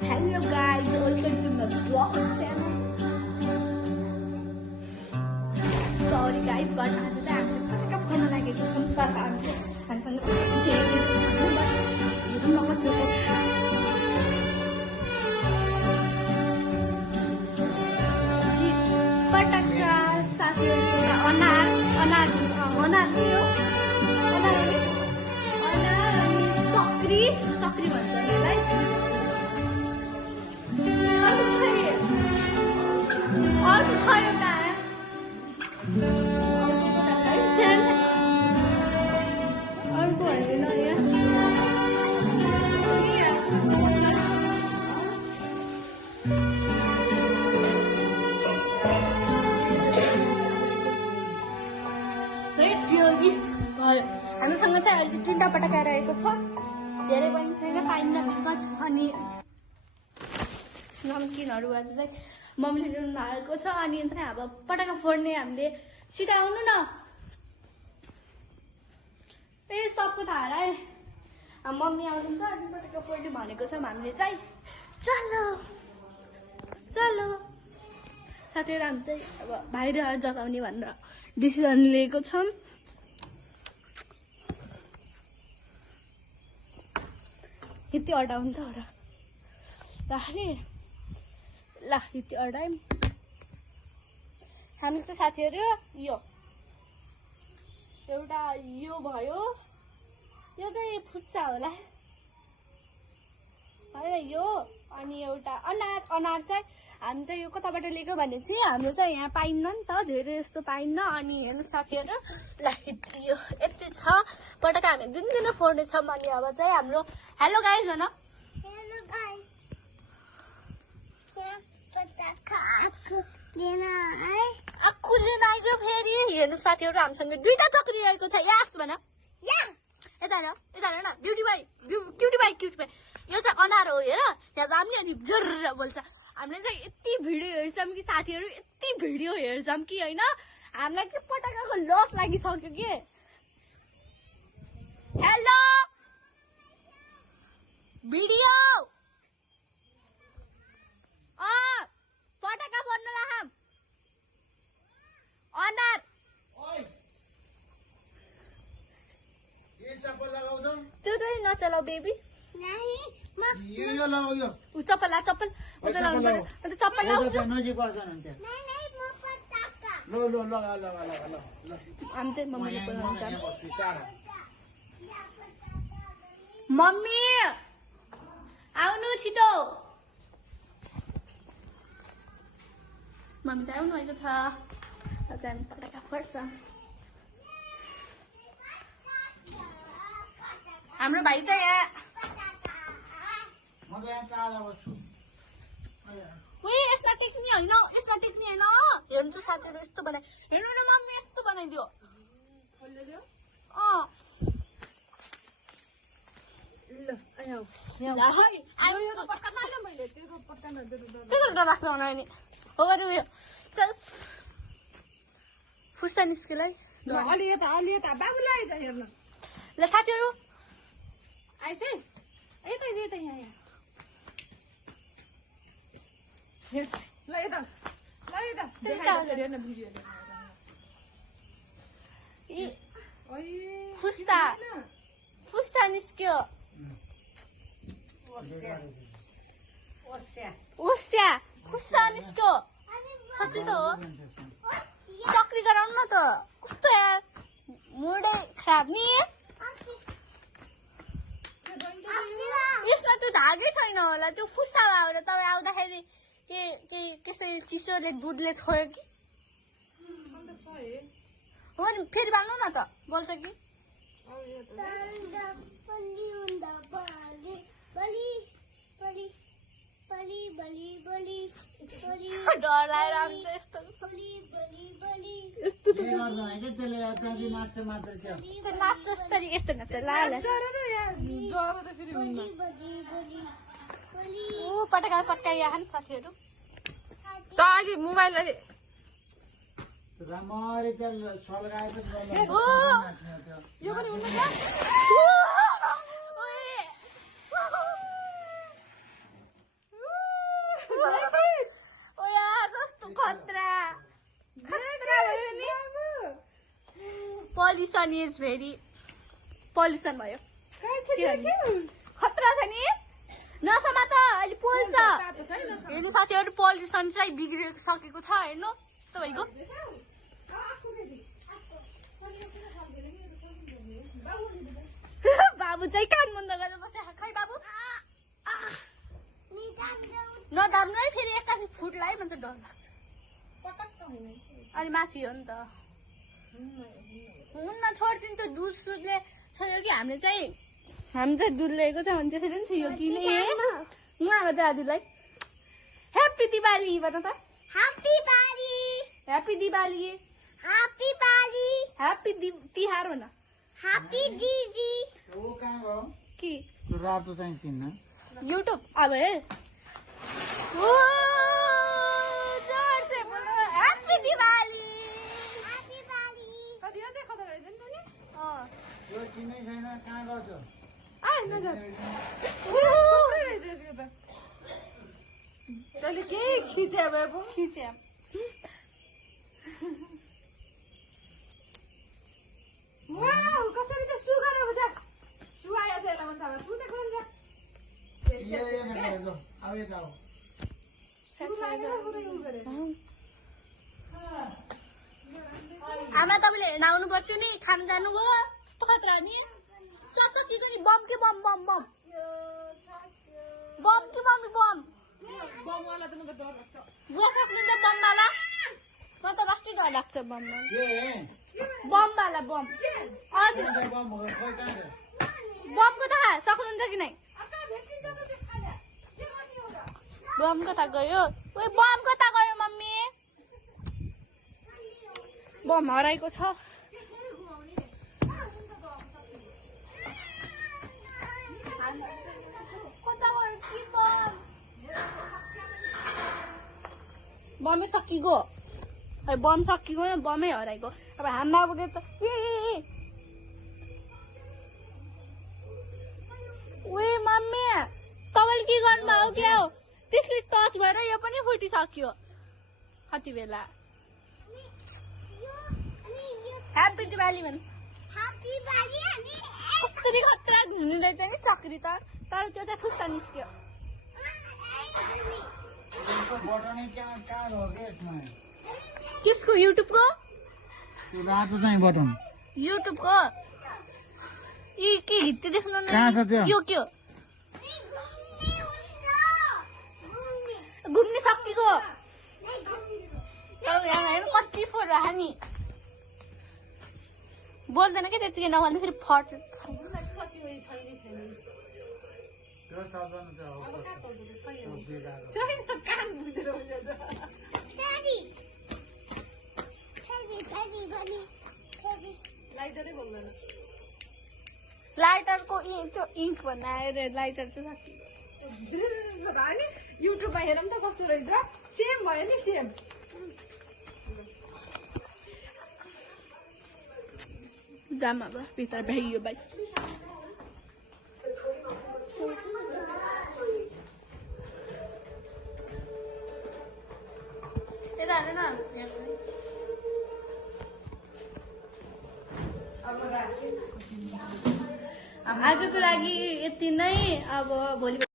Hello guys, welcome to my vlog channel. Sorry guys, but आज चाहिँ हामीले पटक्क फोन लागेको छौँ तर हामीसँग पटक्का साथीहरुको अनार सक्री भन्छ यसलाई अर्को छ एउटा अर्को हेर्न हामीसँग चाहिँ अहिले 3टा पटका रहेको छ धेरै पनि छैन पाइन्न बिकज अनि नमकिनहरू आज चाहिँ मम्मीले ल्याउनु आएको छ अनि चाहिँ अब पटका फोड्ने हामीले छिटो आउनु न ए सबको थाहा है मम्मी आउनुहुन्छ अनि पटका फोड्ने भनेको छ हामीले चाहिँ चलो चलो साथीहरु हामी चाहिँ अब बाहिर जगाउने भनेर डिसिजन लिएको छौँ यति अडाउनु त होला राख्ने ल यति अडायौँ हामी चाहिँ साथीहरु यो एउटा यो भयो यो चाहिँ फुच्चा होला हैन यो अनि एउटा अनार चाहिँ हामी चाहिँ यो कताबाट लिएको भने चाहिँ हाम्रो चाहिँ यहाँ पाइन्न नि त धेरै जस्तो पाइन्न अनि हेर्नु साथीहरु ल यो यति छ पटका हामी दिनदिन फोड्ने छौँ अनि अब चाहिँ हाम्रो हेलो गाइस भन हेलो गाइस आक्कु लिन आइगयो फेरि हेर्नु साथीहरु हामीसँग 2टा चक्री आएको छ यास भन यता हेर न ब्युटी बाई यो चाहिँ अनार हो हेर यहाँ रामले अनि जर्र बोल्छ हामीले चाहिँ यति भिडियो हेर्छौँ कि साथीहरु यति भिडियो हेर्छौँ कि हैन हामीलाई के पटकाको लत लागिसक्यो के हेलो भिडियो पटका फोड्न राखम अनार त्यो चाहिँ नचलाऊ बेबी यो लगाऊ यो चप्पल उता लाउनु पर्यो अन्त चप्पल लाउ नजिक बस्दैन नि त्यहाँ ल हामी चाहिँ मम्मीले बोलाउँछ मम्मी आउनु छिटो मम्मी चाहिँ आउनु भएको छ अझै हामी पटका फोड्छ हाम्रो भाइ चाहिँ यहाँ यसमा टेक्ने होइन हेर्नु त साथीहरु यस्तो बनाए हेर्नु न मम्मी यस्तो बनाइदियो फुस्ता निस्केलाई अलि यता बाबुलाई आइज हेर्न ल साथीहरु आइज है यता यहाँ ल यता हेर्न भिडियो फुस्ता निस्क्यो फुस्ता निस्क्यो साँच्चै त हो चक्री गराउनु न त कस्तो यार मुडै खराब नि यसमा त्यो धागै छैन होला त्यो फुस्ता भयो र तपाईँ आउँदाखेरि कसै चिसोले दुधले छोयो कि हो नि फेरि बाल्नु न त बोल्छ कि डर लागेर आउँछ यस्तो नाच्छ यस्तो नाच्छ पटका पटकाइया साथीहरु त अघि मोबाइल रामरी चल सलगाए त यो पनि उड्नु पल्युसन इज भेरी पल्युसन भयो खतरा छ नि नसामा त अहिले पोल्छ हेर्नु साथीहरू पल्युसन चाहिँ बिग्रिसकेको छ हेर्नु तपाईँको बाबु चाहिँ कान बन्द गरेर बसेको खै बाबु नदाब्नु है फेरि एक्कासी फुट लाग्यो भने त डर लाग्छ अलि माथि हो नि त हुन्न छोडिदिनु त दुध सुधले छोड्यो कि हामी चाहिँ दुध लिएको छ भने त्यसरी पनि छियो कि उहाँको दाजुलाई ह्याप्पी दिवाली भन त ह्याप्पी दिवाली ह्याप्पी तिहार भन ह्याप्पी दिदी ओ कहाँ गयो कि रातो चाहिँ किन्न युट्युब अब हे ओ जोर से बोलो ह्याप्पी दिवाली कति अझै खतरा रहेछ नि त नि यो किनै छैन कहाँ गयो त आइ नजर तैँले के खिच्या भए पो खिच्यो वाउ कसरी त सु गरेर बजा सु आया छ यसलाई भन्दा सु त खोल जा ये गयो अब ये जाओ आमा तपाईँले हेर्न आउनु पर्थ्यो नि खानु जानुभयो कस्तो खतरा नि सक्किएको नि बम के बम बम बम बम कि मम्मी बम बमवाला त म त डर लाग्छ बुवा सक्नुहुन्छ बमवाला म त कस्तो डर लाग्छ बममा ये बमवाला बम हजुर बम हो खोइ कहाँ गयो बमको त सक्नुहुन्छ कि नै बम कता गयो ओए बम कता गयो मम्मी बम हराएको छ कता गयो कि बम बमै सकिगयो बम सकिगयो न बमै हराएको अब हान्न अब त ओए मम्मी तपाईँले के गर्नुभयो क्या हो त्यसले टच भएर यो पनि फुटिसक्यो कति बेला ह्याप्पी दिवाली भन् कस्तरी खतरा घुम्नु रहेछ नि चक्री त तर त्यो चाहिँ फुस्ता निस्क्यो यसको बटनै कहाँ गयो के यसमा किसको युट्युबको त्यो रातो चाहिँ बटन युट्युबको यी के गीत देख्नु कहाँ छ त्यो यो के हो घुम्ने सकिएको हेर्नु कति फोटो हानी बोल्दैन क्या त्यतिकै नभन्दा फेरि फट त्यो चल्दैन त्यो छैन कान बुझेर बजाउँछ लाइटरै बोल्दैन लाइटरको त्यो इङ्क भन्दा आएर लाइटर चाहिँ सकियो अनि युट्युबमा हेरौँ त कस्तो रहेछ सेम भयो नि सेम जामा अब भित्र भ्याइयो भाइ यता हेर न आजको लागि यति नै अब भोलि